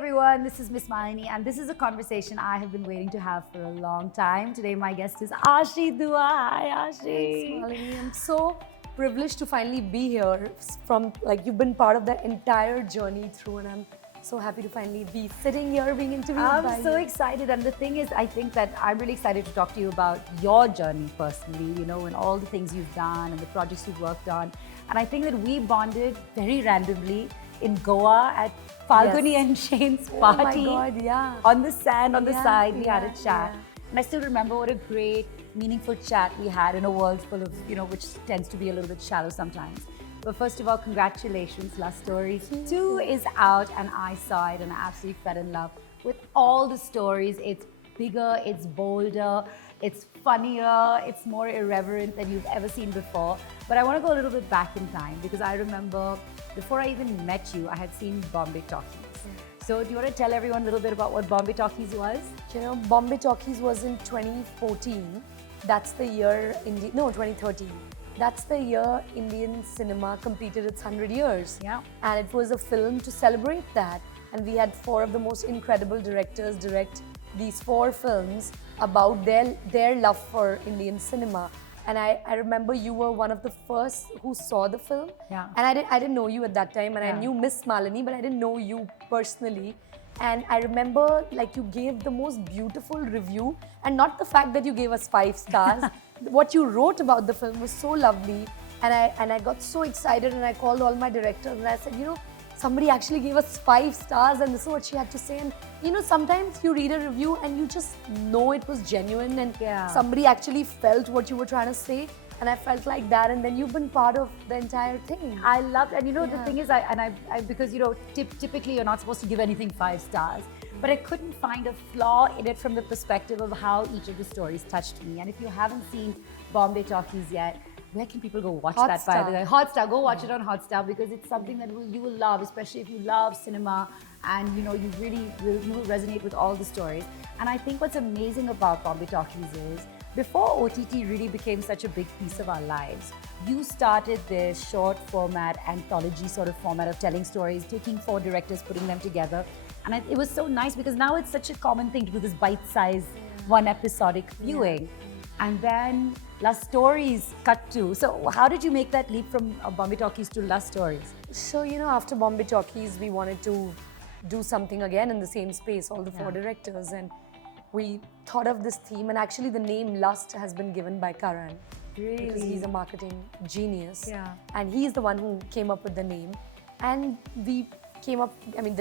everyone, this is Miss Malini, and this is a conversation I have been waiting to have for a long time. Today my guest is Ashi Dua. Hi Ashi. Thanks, Malini. I'm so privileged to finally be here you've been part of the entire journey through, and I'm so happy to finally be sitting here being interviewed by I'm so you. excited, and the thing is, I think that I'm really excited to talk to you about your journey personally, and all the things you've done and the projects you've worked on. And I think that we bonded very randomly in Goa at Falguni and Shane's party. Oh my God, yeah. On the sand, on the side, we had a yeah, chat. yeah. And I still remember what a great, meaningful chat we had in a world full of, which tends to be a little bit shallow sometimes. But first of all, congratulations, Love Stories 2 is out, and I saw it and I absolutely fell in love with all the stories. It's bigger, it's bolder, it's funnier, it's more irreverent than you've ever seen before. But I want to go a little bit back in time, because I remember before I even met you, I had seen Bombay Talkies. So do you want to tell everyone a little bit about what Bombay Talkies was? Bombay Talkies was in 2014. That's the year, 2013. That's the year Indian cinema completed its 100 years. Yeah. And it was a film to celebrate that. And we had 4 of the most incredible directors direct these 4 films about their love for Indian cinema. And I remember you were one of the first who saw the film. Yeah. And I didn't know you at that time, and I knew MissMalini, but I didn't know you personally. And I remember you gave the most beautiful review, and not the fact that you gave us 5 stars. What you wrote about the film was so lovely, and I got so excited, and I called all my directors and I said, somebody actually gave us 5 stars, and this is what she had to say. And sometimes you read a review and you just know it was genuine, and somebody actually felt what you were trying to say. And I felt like that, and then you've been part of the entire thing. I loved, and the thing is, because typically you're not supposed to give anything 5 stars, but I couldn't find a flaw in it from the perspective of how each of the stories touched me. And if you haven't seen Bombay Talkies yet, where can people go watch that? By the way, Hotstar. Go watch it on Hotstar, because it's something that you will love, especially if you love cinema, and you will resonate with all the stories. And I think what's amazing about Bombay Talkies is, before OTT really became such a big piece of our lives, you started this short format, anthology sort of format of telling stories, taking 4 directors, putting them together. And it was so nice, because now it's such a common thing to do this bite-sized, one episodic viewing. And then Love Stories cut to. So how did you make that leap from Bombay Talkies to Love Stories? So, after Bombay Talkies, we wanted to do something again in the same space, all the 4 directors. And we thought of this theme, and actually the name Lust has been given by Karan. Really? Because he's a marketing genius. Yeah. And he's the one who came up with the name. And the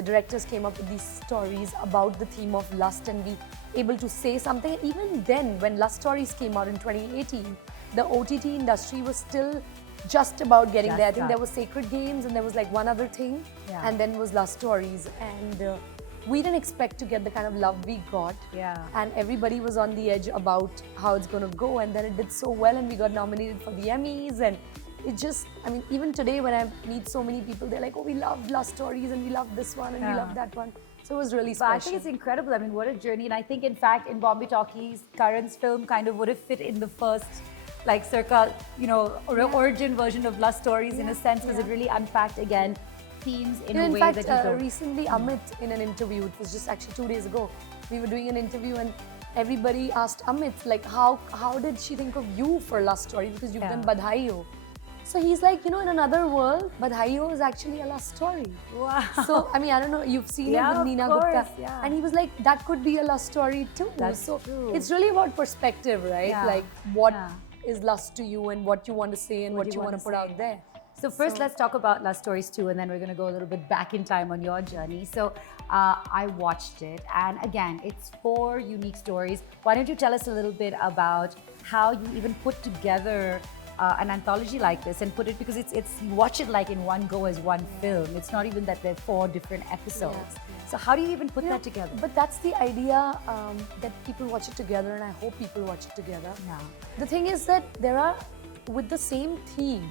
directors came up with these stories about the theme of lust, and we able to say something. Even then, when Lust Stories came out in 2018, the OTT industry was still just about getting there. I think there was Sacred Games, and there was one other thing, and then was Lust Stories. And we didn't expect to get the kind of love we got. Yeah. And everybody was on the edge about how it's going to go, and then it did so well, and we got nominated for the Emmys. And it just, even today when I meet so many people, they're like, oh, we love Love Stories, and we love this one, and we love that one. So it was really special. But I think it's incredible. What a journey. And I think, in fact, in Bombay Talkies, Karan's film kind of would have fit in the first, circa, origin version of Love Stories in a sense, because it really unpacked again themes in a way that you don't. Recently, Amit, in an interview, it was just actually 2 days ago, we were doing an interview, and everybody asked Amit, how did she think of you for Love Story? Because you've done Badhaiyo. So he's like, in another world, Badhaiyo is actually a love story. Wow. So, I don't know, you've seen it with Neena Gupta. Yeah. And he was like, that could be a love story too. That's true. It's really about perspective, right? Yeah. What is lust to you, and what you want to say, and what you want to put out there. So first, let's talk about Love Stories 2, and then we're going to go a little bit back in time on your journey. So I watched it, and again, it's 4 unique stories. Why don't you tell us a little bit about how you even put together an anthology like this, and put it, because it's you watch it in one go as one film. It's not even that there are 4 different episodes. So how do you even put that together? But that's the idea, that people watch it together, and I hope people watch it together. Yeah. The thing is that with the same theme,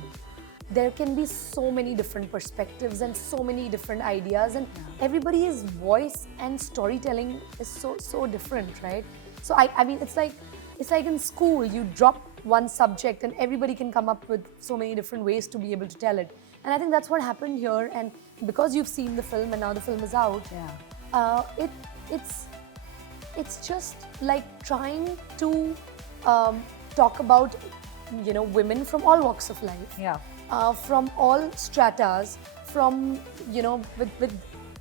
there can be so many different perspectives and so many different ideas, and everybody's voice and storytelling is so different, right? So it's like in school, you drop one subject and everybody can come up with so many different ways to be able to tell it. And I think that's what happened here. And because you've seen the film and now the film is out, It it's just like trying to talk about women from all walks of life, from all stratas, from with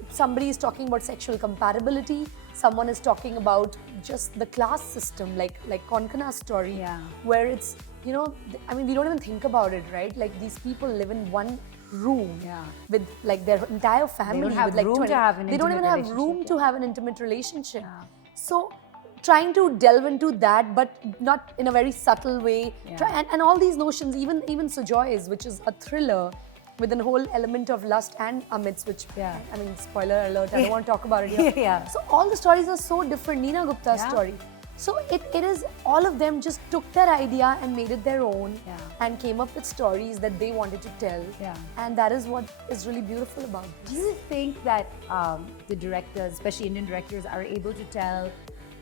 somebody is talking about sexual compatibility, someone is talking about just the class system, like Konkana's story, where it's I mean, we don't even think about it, right? Like these people live in one room with like their entire family. They don't have with, like, room to have an they don't even intimate have room relationship, to have an intimate relationship. So trying to delve into that, but not in a very subtle way. And all these notions, even Sujoy's, which is a thriller with a whole element of lust and Amit's, which I mean, spoiler alert, I don't want to talk about it here. So all the stories are so different. Neena Gupta's story. So it is, all of them just took their idea and made it their own and came up with stories that they wanted to tell. And that is what is really beautiful about this. Do you think that the directors, especially Indian directors, are able to tell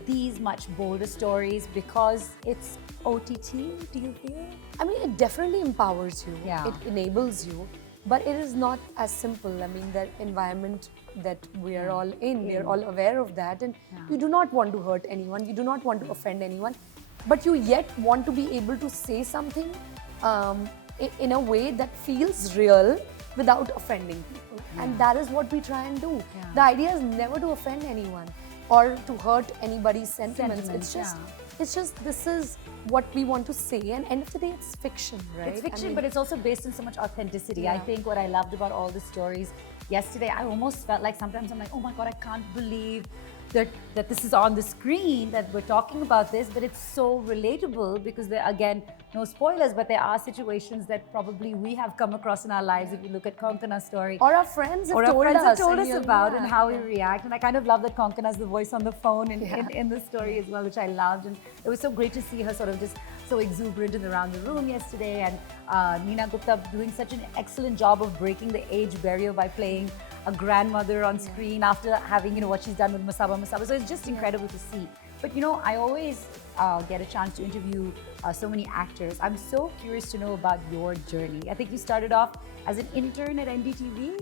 these much bolder stories because it's OTT, do you feel? I mean, it definitely empowers you. It enables you. But it is not as simple. I mean, that environment that we are all in, we are all aware of that. And you do not want to hurt anyone. You do not want to offend anyone. But you yet want to be able to say something in a way that feels real without offending people. And that is what we try and do. The idea is never to offend anyone or to hurt anybody's sentiments. It's just this is what we want to say, and end of the day, it's fiction, right? It's fiction, but it's also based on so much authenticity. I think what I loved about all the stories yesterday, I almost felt like sometimes I'm like, oh my God, I can't believe that this is on the screen, that we're talking about this, but it's so relatable because there, again, no spoilers, but there are situations that probably we have come across in our lives if you look at Konkana's story. Or our friends have told us about and how we react. And I kind of love that Konkana's the voice on the phone in the story as well, which I loved. And it was so great to see her sort of just so exuberant and around the room yesterday. And Neena Gupta doing such an excellent job of breaking the age barrier by playing a grandmother on screen after having, what she's done with Masaba. So it's just incredible to see. But I always get a chance to interview so many actors. I'm so curious to know about your journey. I think you started off as an intern at NDTV?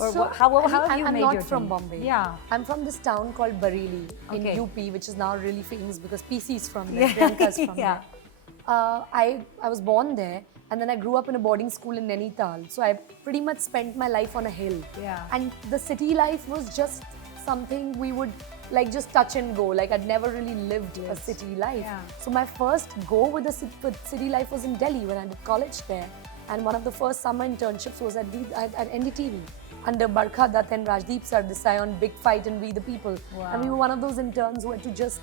Or so, how have you I'm made not your from journey? Bombay. Yeah. I'm from this town called Bareilly in UP, which is now really famous because PC's from there, Priyanka's from there. I was born there, and then I grew up in a boarding school in Nainital. So I pretty much spent my life on a hill. And the city life was just something we would like just touch and go. Like I'd never really lived a city life. So my first go with the city life was in Delhi when I did college there. And one of the first summer internships was at NDTV under Barkha Dutt and Rajdeep Sardesai on Big Fight and We the People. And we were one of those interns who had to just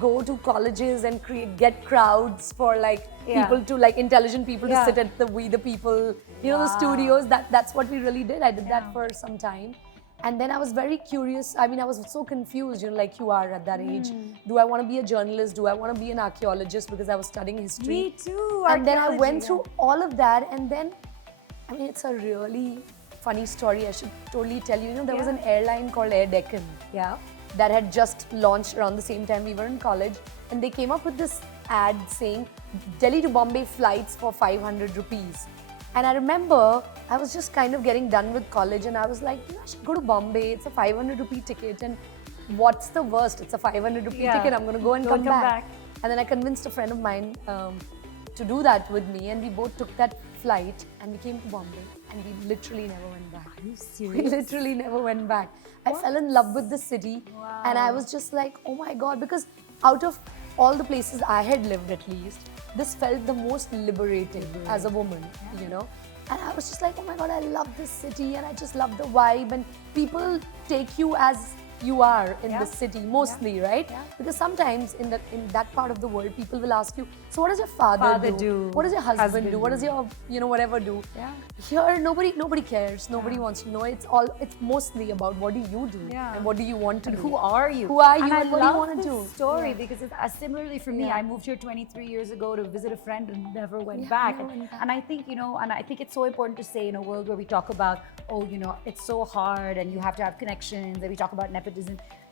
go to colleges and get crowds for like people to like intelligent people to sit at the We the People, the studios. That's what we really did. I did that for some time. And then I was very curious. I mean, I was so confused, like you are at that age. Do I want to be a journalist? Do I want to be an archaeologist? Because I was studying history. Me too. And then I went through all of that. And then, I mean, it's a really funny story. I should totally tell you. There was an airline called Air Deccan. That had just launched around the same time we were in college. And they came up with this ad saying, Delhi to Bombay flights for 500 rupees. And I remember I was just kind of getting done with college and I was like, I should go to Bombay. It's a 500 rupee ticket. And what's the worst? It's a 500 rupee ticket. I'm going to go and come back. And then I convinced a friend of mine to do that with me. And we both took that flight and we came to Bombay. And we literally never went back. Are you serious? We literally never went back. I fell in love with the city. And I was just like, oh my God. Because out of all the places I had lived at least, this felt the most liberating as a woman, And I was just like, oh my God, I love this city and I just love the vibe. And people take you as you are in the city, mostly, right? Because sometimes in that part of the world, people will ask you, so what does your father do? What does your husband do? What does your, whatever do? Here, nobody cares. Nobody wants to know. It's mostly about what do you do and what do you want to do? Who are you? Who are you and what do you want to do? Story because it's similarly for me. I moved here 23 years ago to visit a friend and never went back. And I think, and I think it's so important to say in a world where we talk about, it's so hard and you have to have connections, and we talk about nepotism.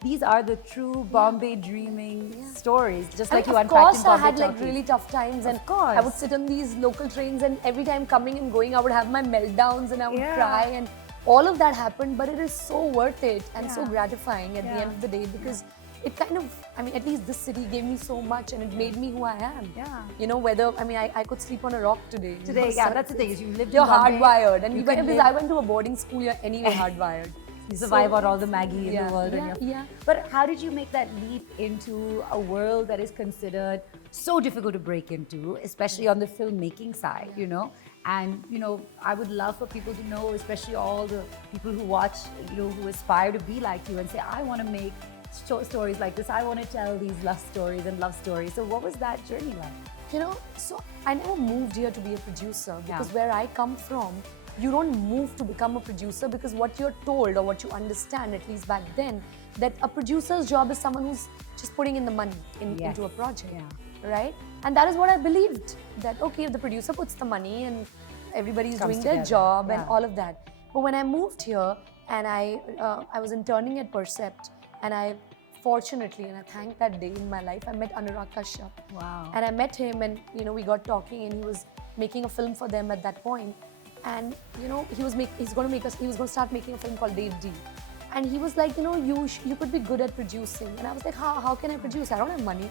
These are the true Bombay dreaming stories, just like you unpacked in Bombay Talkies. Of course, I had like really tough times, and I would sit on these local trains, and every time coming and going, I would have my meltdowns and I would cry. And all of that happened, but it is so worth it and so Yeah. gratifying at the end of the day, because it kind of, I mean, at least this city gave me so much and it made me who I am. Yeah. You know, whether, I mean, I could sleep on a rock today. you Today, know, yeah, so that's the thing, is you lived you're in Bombay, hardwired. And you even can because live- I went to a boarding school, you're anyway hardwired. You survive on all the Maggie in Yeah, the world. yeah, and you're- yeah. But how did you make that leap into a world that is considered so difficult to break into, especially on the filmmaking side, you know? And, you know, I would love for people to know, especially all the people who watch, you know, who aspire to be like you and say, I want to make stories like this. I want to tell these love stories and love stories. So what was that journey like? You know, so I never moved here to be a producer, because Yeah. where I come from, you don't move to become a producer, because what you're told or what you understand, at least back then, that a producer's job is someone who's just putting in the money into a project, right? And that is what I believed, that okay, if the producer puts the money and everybody's Comes doing their together, job and yeah. all of that. But when I moved here and I was interning at Percept, and I fortunately, and I thank that day in my life, I met Anurag Kashyap. Wow. And I met him, and you know, we got talking, and he was making a film for them at that point. And you know, he was going to start making a film called Dave D. And he was like, you know, you could be good at producing. And I was like, how can I produce? I don't have money.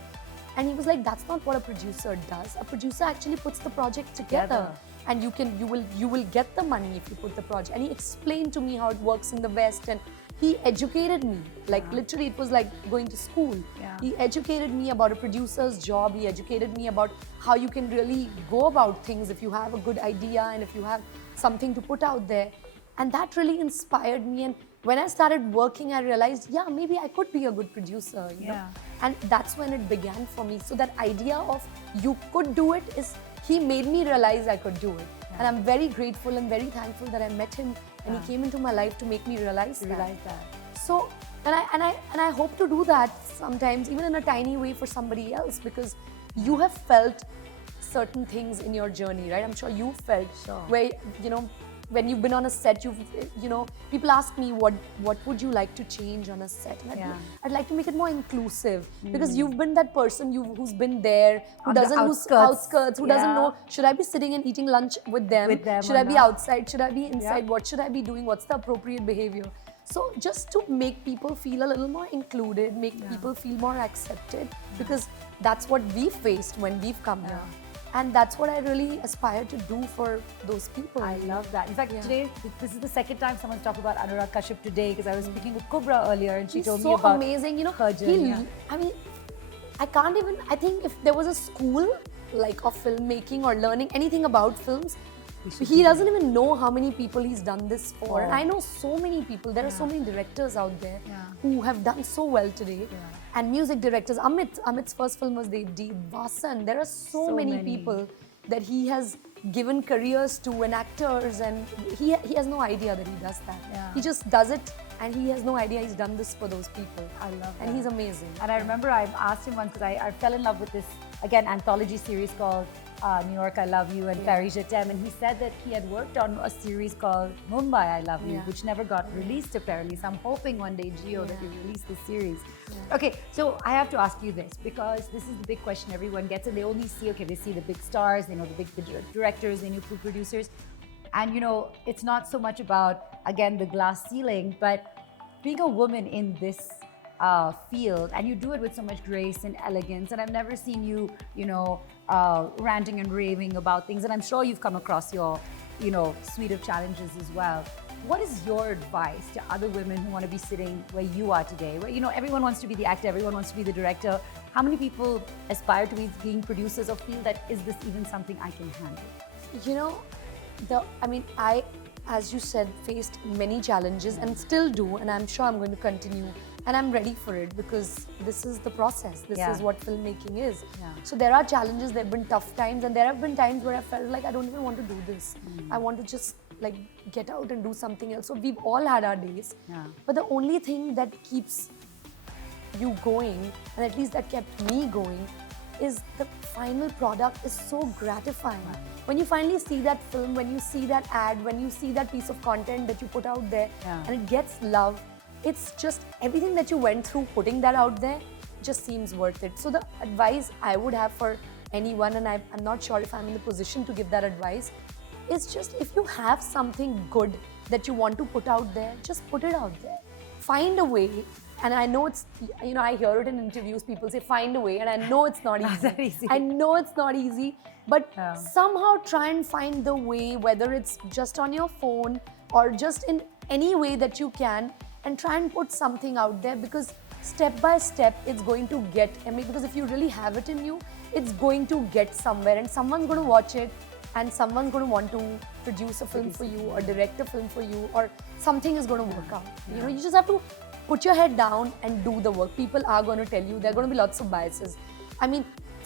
And he was like, that's not what a producer does. A producer actually puts the project together. And you will get the money if you put the project. And he explained to me how it works in the West, and he educated me. Like literally, it was like going to school. Yeah. He educated me about a producer's job. He educated me about how you can really go about things if you have a good idea and if you have something to put out there. And that really inspired me. And when I started working, I realized, yeah, maybe I could be a good producer. You know? And that's when it began for me. So that idea of you could do it he made me realize I could do it. And I'm very grateful and very thankful that I met him and he came into my life to make me realize that. So, and I hope to do that sometimes, even in a tiny way for somebody else, because you have felt certain things in your journey, right? I'm sure you felt where, you know, when you've been on a set, you know, people ask me what would you like to change on a set? And I'd like to make it more inclusive, because you've been that person who's been there, who's outskirts, who doesn't know, should I be sitting and eating lunch with them? Should I be outside? Should I be inside? What should I be doing? What's the appropriate behavior? So just to make people feel a little more included, make people feel more accepted, because that's what we faced when we've come here. And that's what I really aspire to do for those people. I love that. In fact, today, this is the second time someone's talked about Anurag Kashyap today, because I was speaking with Kubra earlier and she told me about amazing. You know, her journey. I mean, I think if there was a school like of filmmaking or learning anything about films, he doesn't even know how many people he's done this for. And I know so many people. There are so many directors out there who have done so well today. And music directors. Amit's first film was Dev D. Vasan. There are so many people that he has given careers to, and actors, and he has no idea that he does that. He just does it, and he has no idea he's done this for those people. I love that. And he's amazing. And I remember I asked him once, because I fell in love with this, again, anthology series called New York, I Love You, and Paris, Je T'aime. And he said that he had worked on a series called Mumbai, I Love You, which never got released apparently. So I'm hoping one day, Gio, that you release this series. Okay, so I have to ask you this, because this is the big question everyone gets, and they only see, they see the big stars, they know the big directors, they know the producers. And you know, it's not so much about, again, the glass ceiling, but being a woman in this field, and you do it with so much grace and elegance, and I've never seen you, you know, ranting and raving about things, and I'm sure you've come across your, you know, suite of challenges as well. What is your advice to other women who want to be sitting where you are today, where, you know, everyone wants to be the actor, everyone wants to be the director? How many people aspire to be being producers or feel that, is this even something I can handle? You know, I, as you said, faced many challenges and still do, and I'm sure I'm going to continue. And I'm ready for it, because this is the process. This is what filmmaking is. So there are challenges, there have been tough times, and there have been times where I felt like I don't even want to do this. I want to just like get out and do something else. So we've all had our days. But the only thing that keeps you going, and at least that kept me going, is the final product is so gratifying. When you finally see that film, when you see that ad, when you see that piece of content that you put out there, and it gets love, it's just everything that you went through putting that out there just seems worth it. So the advice I would have for anyone, and I'm not sure if I'm in the position to give that advice, is just, if you have something good that you want to put out there, just put it out there. Find a way. And I know it's, I hear it in interviews, people say find a way, and I know it's not easy. easy. I know it's not easy, but Yeah. somehow try and find the way, whether it's just on your phone or just in any way that you can, and try and put something out there, because step by step it's going to get, because if you really have it in you, it's going to get somewhere, and someone's going to watch it, and someone's going to want to produce a film for you or direct a film for you, or something is going to work out. You just have to put your head down and do the work. People are going to tell you, there are going to be lots of biases.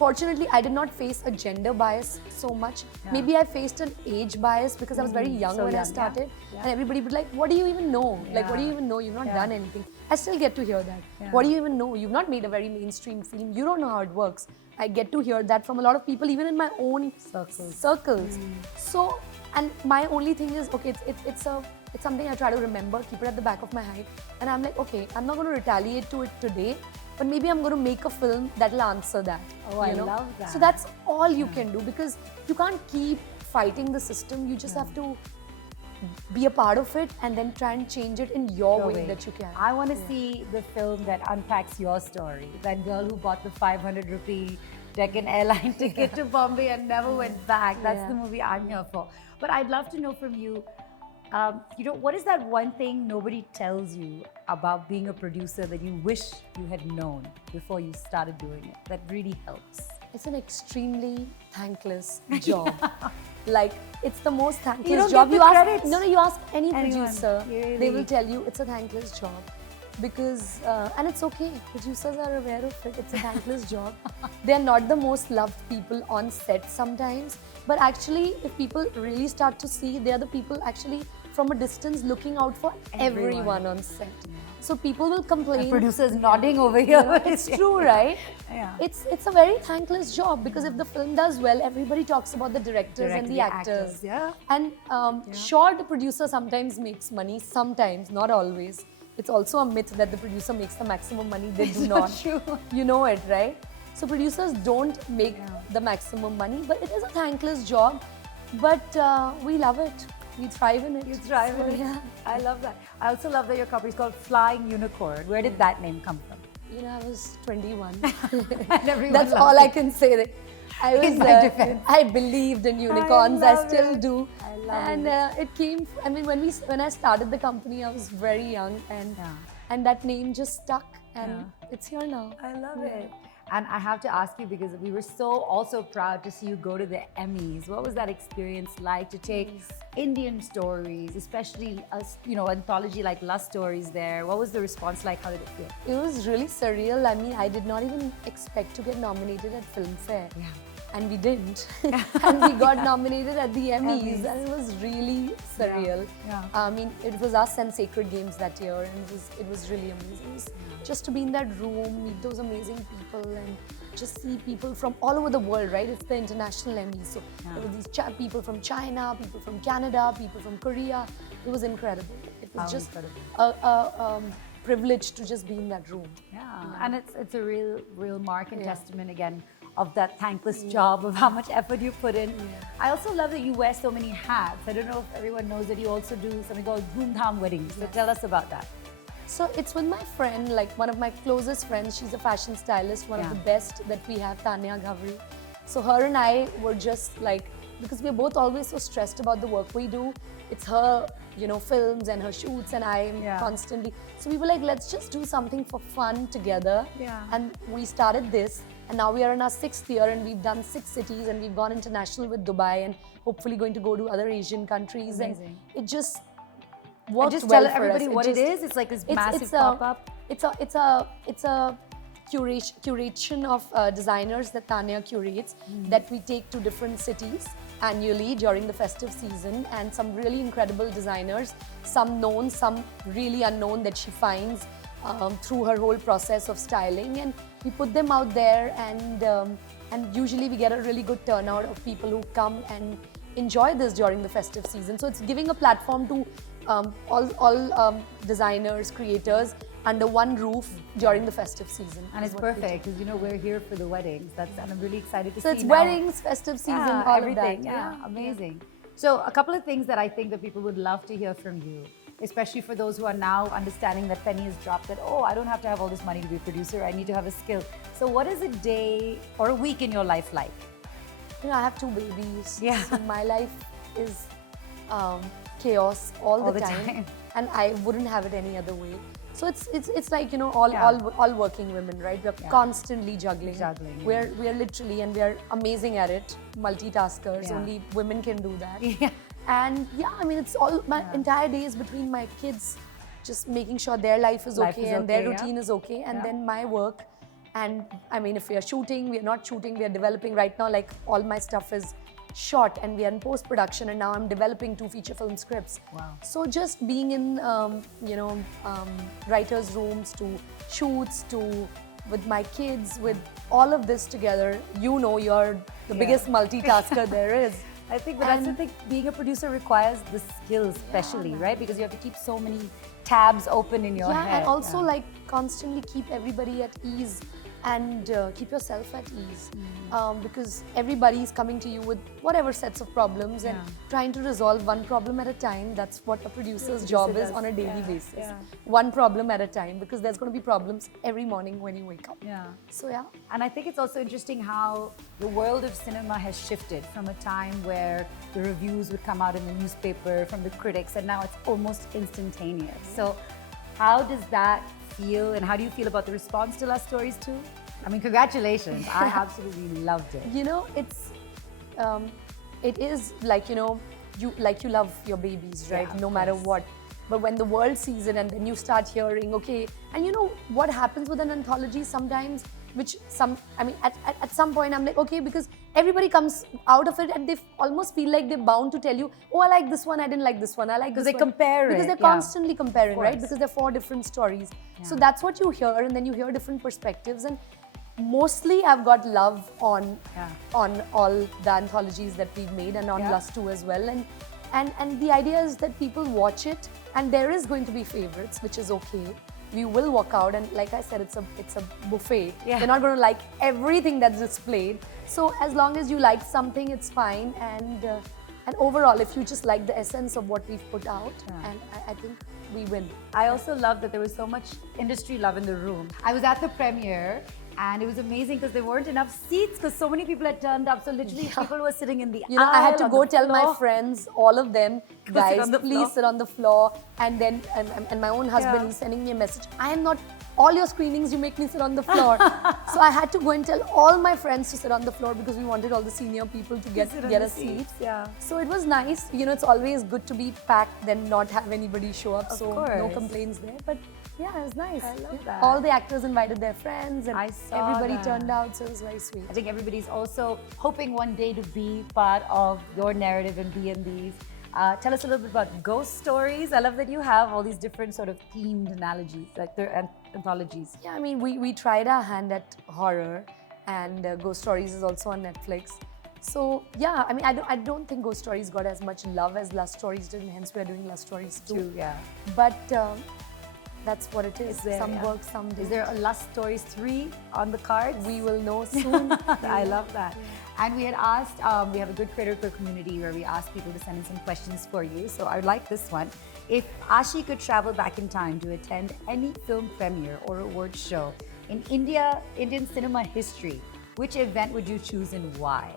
Fortunately, I did not face a gender bias so much. Yeah. Maybe I faced an age bias because I was very young when I started. Yeah. And everybody would be like, what do you even know? Yeah. Like, what do you even know? You've not done anything. I still get to hear that. Yeah. What do you even know? You've not made a very mainstream film. You don't know how it works. I get to hear that from a lot of people, even in my own circles. So, and my only thing is, okay, it's something I try to remember, keep it at the back of my head. And I'm like, okay, I'm not going to retaliate to it today, but maybe I'm going to make a film that'll answer that. Oh, I love that. So that's all you can do, because you can't keep fighting the system. You just have to be a part of it and then try and change it in your way that you can. I want to see the film that unpacks your story. That girl who bought the 500 rupee Deccan airline ticket to Bombay and never went back. That's the movie I'm here for. But I'd love to know from you, what is that one thing nobody tells you about being a producer that you wish you had known before you started doing it, that really helps? It's an extremely thankless job. Like, it's the most thankless you don't job. Get the credits. You ask any producer, really? They will tell you it's a thankless job. Because, and it's okay, producers are aware of it, it's a thankless job. They're not the most loved people on set sometimes, but actually, if people really start to see, they're the people actually from a distance looking out for everyone on set. So people will complain. The producer's nodding over here. It's true, right? Yeah. It's a very thankless job, because if the film does well, everybody talks about the directors and the actors. Yeah. And sure, the producer sometimes makes money, sometimes, not always. It's also a myth that the producer makes the maximum money. They do not. True. You know it, right? So producers don't make the maximum money, but it is a thankless job. But we love it. We thrive in it. You thrive in it. Yeah. I love that. I also love that your company is called Flying Unicorn. Where did that name come from? I was 21. That's all I can say. I was. In my defense. I believed in unicorns. I still do. I love and it came. When I started the company, I was very young, and that name just stuck, and it's here now. I love it. And I have to ask you, because we were also proud to see you go to the Emmys. What was that experience like to take Indian stories, especially anthology like Lust Stories there? What was the response like? How did it feel? It was really surreal. I did not even expect to get nominated at Filmfare. Yeah. And we didn't. And we got nominated at the Emmys, and it was really surreal. Yeah. It was us and Sacred Games that year, and it was really amazing. Just to be in that room, meet those amazing people, and just see people from all over the world, right? It's the international Emmys. So there were these people from China, people from Canada, people from Korea. It was incredible. It was just a privilege to just be in that room. Yeah, and it's a real mark and testament again of that thankless job, of how much effort you put in. I also love that you wear so many hats. I don't know if everyone knows that you also do something called Dhoom Dham Weddings. So tell us about that. So it's with my friend, like one of my closest friends. She's a fashion stylist, one of the best that we have, Tanya Ghavri. So her and I were just like, because we're both always so stressed about the work we do. It's her, films and her shoots, and I'm constantly. So we were like, let's just do something for fun together. Yeah. And we started this, and now we are in our 6th year, and we've done 6 cities, and we've gone international with Dubai, and hopefully going to go to other Asian countries. Amazing. And it just worked just well tell for everybody us. what it is. It's like this massive pop-up. It's a curation of designers that Tanya curates that we take to different cities annually during the festive season, and some really incredible designers, some known, some really unknown, that she finds through her whole process of styling, and we put them out there, and usually we get a really good turnout of people who come and enjoy this during the festive season. So it's giving a platform to all designers, creators under one roof during the festive season. And it's perfect because we're here for the weddings. And I'm really excited to see. So it's weddings, festive season, all everything. of that. Amazing. So a couple of things that I think that people would love to hear from you, especially for those who are now understanding that penny has dropped, that, oh, I don't have to have all this money to be a producer, I need to have a skill. So what is a day or a week in your life like? You know, I have 2 babies. Yeah. So my life is chaos all the time. And I wouldn't have it any other way. So it's like, you know, all working women, right? We're constantly juggling. We're literally, and we're amazing at it, multitaskers. Only women can do that. And I mean, it's all my entire day is between my kids, just making sure their life is okay and their routine is okay, and then my work. And I mean, if we are shooting, we are not shooting, we are developing right now. Like, all my stuff is shot and we are in post-production, and now I'm developing 2 feature film scripts. Wow. So just being in writers' rooms, to shoots, to with my kids, with all of this together, you know, you're the biggest multitasker there is. I think, but that's the thing, being a producer requires the skills, especially, right? Because you have to keep so many tabs open in your head. And also like constantly keep everybody at ease, and keep yourself at ease, because everybody is coming to you with whatever sets of problems, and trying to resolve one problem at a time. That's what a producer's job is on a daily basis. One problem at a time, because there's going to be problems every morning when you wake up. So and I think it's also interesting how the world of cinema has shifted from a time where the reviews would come out in the newspaper from the critics, and now it's almost instantaneous. So how does that feel, and how do you feel about the response to Last Stories 2? I mean, congratulations. I absolutely loved it. You know, it is like, you know, you love your babies, right? No matter what. But when the world sees it, and then you start hearing, okay, and you know what happens with an anthology sometimes, at some point I'm like, okay, because everybody comes out of it and they almost feel like they're bound to tell you, oh, I like this one, I didn't like this one, I like this one. Because they compare it. Because they're constantly comparing, right? Because they're 4 different stories. So that's what you hear, and then you hear different perspectives. And mostly I've got love on all the anthologies that we've made, and on Lust 2 as well. And the idea is that people watch it, and there is going to be favorites, which is okay. We will walk out, and like I said, it's a buffet. You're not going to like everything that's displayed. So as long as you like something, it's fine. And overall, if you just like the essence of what we've put out, and I think we win. I also love that there was so much industry love in the room. I was at the premiere, and it was amazing because there weren't enough seats because so many people had turned up. So literally people were sitting in the aisle. I had to go tell my friends, all of them, guys, please sit on the floor. And then, and my own husband, he's sending me a message. I am not, all your screenings, you make me sit on the floor. So I had to go and tell all my friends to sit on the floor, because we wanted all the senior people to get a seat. So it was nice. You know, it's always good to be packed than not have anybody show up. So no complaints there. But yeah, it was nice. I love that. All the actors invited their friends, and everybody turned out, so it was very sweet. I think everybody's also hoping one day to be part of your narrative and be in these. Tell us a little bit about ghost stories. I love that you have all these different sort of themed analogies, like they're anthologies. Yeah, I mean, we tried our hand at horror, and Ghost Stories is also on Netflix. So yeah, I mean, I don't think Ghost Stories got as much love as Lust Stories did, and hence we're doing Lust Stories too. But that's what it is. Some work, some do. Is there a Lust Stories 3 on the cards? We will know soon. I love that. And we had asked, we have a good creator community where we ask people to send in some questions for you. So I would like this one. If Ashi could travel back in time to attend any film premiere or award show in Indian cinema history, which event would you choose and why?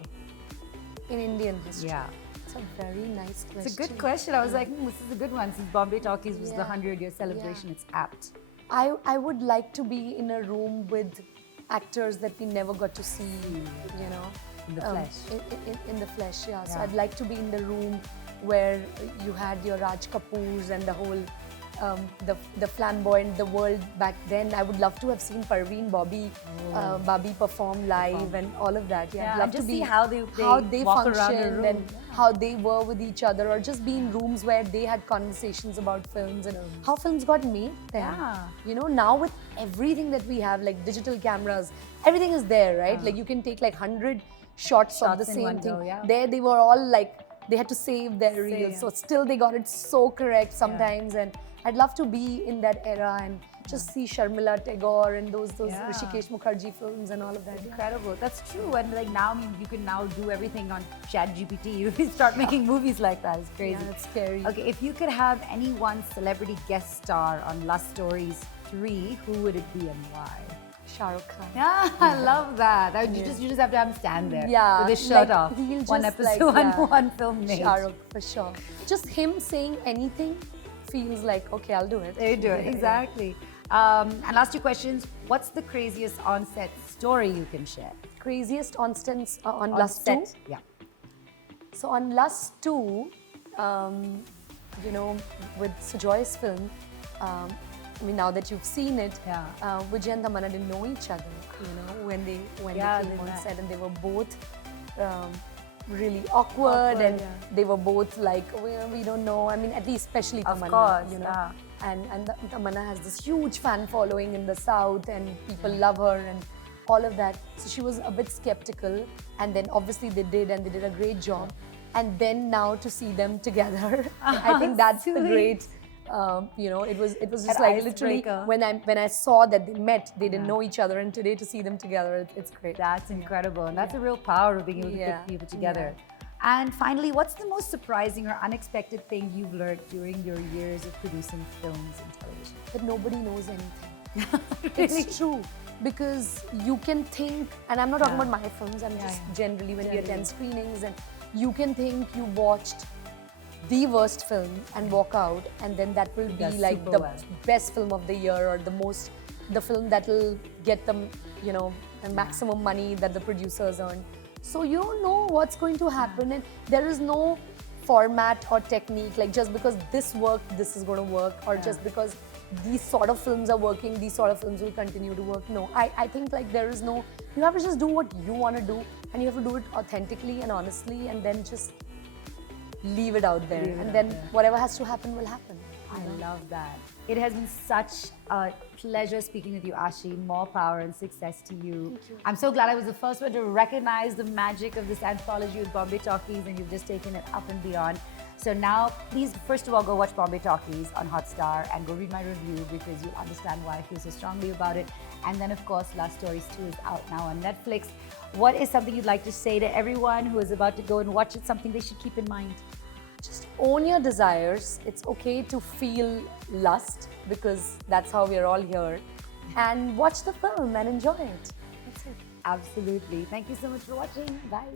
In Indian history? Yeah. It's a very nice question. It's a good question. I was like, this is a good one. Since Bombay Talkies was the 100-year celebration, it's apt. I would like to be in a room with actors that we never got to see, you know. In the flesh. In the flesh, yeah. So I'd like to be in the room where you had your Raj Kapoors and the whole, the flamboyant, the world back then. I would love to have seen Parveen Bobby perform live and all of that. Yeah, I'd love to see how they walk around the functioned room. and how they were with each other, or just be in rooms where they had conversations about films and how films got made then. You know, now with everything that we have, like digital cameras, everything is there, right? Like you can take like 100 shots of the same thing. There they were all like, they had to save their reels, so still they got it so correct sometimes. And I'd love to be in that era and just see Sharmila Tagore and those Yeah. Rishikesh Mukherjee films and all of that. Incredible. That's true. And like now, I mean, you can now do everything on ChatGPT. You can start making movies like that. It's crazy. Yeah, it's scary. Okay, if you could have any one celebrity guest star on Lust Stories 3, who would it be and why? Shah Rukh Khan. Yeah, I love that. You just have to have him stand there Yeah, with his shirt like, off. he'll One just, episode, like, yeah. one film made. Shah Rukh, for sure. Just him saying anything feels like, okay, I'll do it. There you do it, exactly. And last 2 questions. What's the craziest on-set story you can share? Craziest on stunts on Lust 2? set? Yeah. So on Lust 2, you know, with Sujoy's film, I mean, now that you've seen it, Yeah. Vijay and Tamanna didn't know each other, you know, when they Yeah, came they on met. set, and they were both really awkward, and yeah. they were both like, well, we don't know. I mean, at least especially Of Tamanna, course, you know. yeah. And Tamanna has this huge fan following in the South, and people love her and all of that. So she was a bit skeptical, and then obviously they did, and they did a great job. And then now to see them together, I think that's the Sweet. great. You know, it was just An like literally icebreaker. when I saw that they met, they didn't know each other, and today to see them together, it's great. That's incredible. And that's a real power of being able to Yeah. put people together. And finally, what's the most surprising or unexpected thing you've learned during your years of producing films and television? That nobody knows anything. Really? It's true, because you can think, and I'm not talking Yeah. about my films, I'm just generally when we Generally. attend screenings, and you can think you watched the worst film and walk out, and then that will be does like super the well. best film of the year, or the film that will get them, you know, the maximum money that the producers earn. So you don't know what's going to happen, and there is no format or technique, like just because this worked, this is going to work, or just because these sort of films are working, these sort of films will continue to work. No, I think like there is no, you have to just do what you want to do, and you have to do it authentically and honestly, and then just leave it out there, and then whatever has to happen will happen. I love that. It has been such a pleasure speaking with you, Ashi. More power and success to you. I'm so glad I was the first one to recognize the magic of this anthology with Bombay Talkies, and you've just taken it up and beyond. So now, please, first of all, go watch Bombay Talkies on Hotstar and go read my review, because you'll understand why I feel so strongly about it. And then, of course, Lust Stories 2 is out now on Netflix. What is something you'd like to say to everyone who is about to go and watch it, something they should keep in mind? Just own your desires. It's okay to feel lust, because that's how we're all here. And watch the film and enjoy it. That's it. Absolutely. Thank you so much for watching. Bye.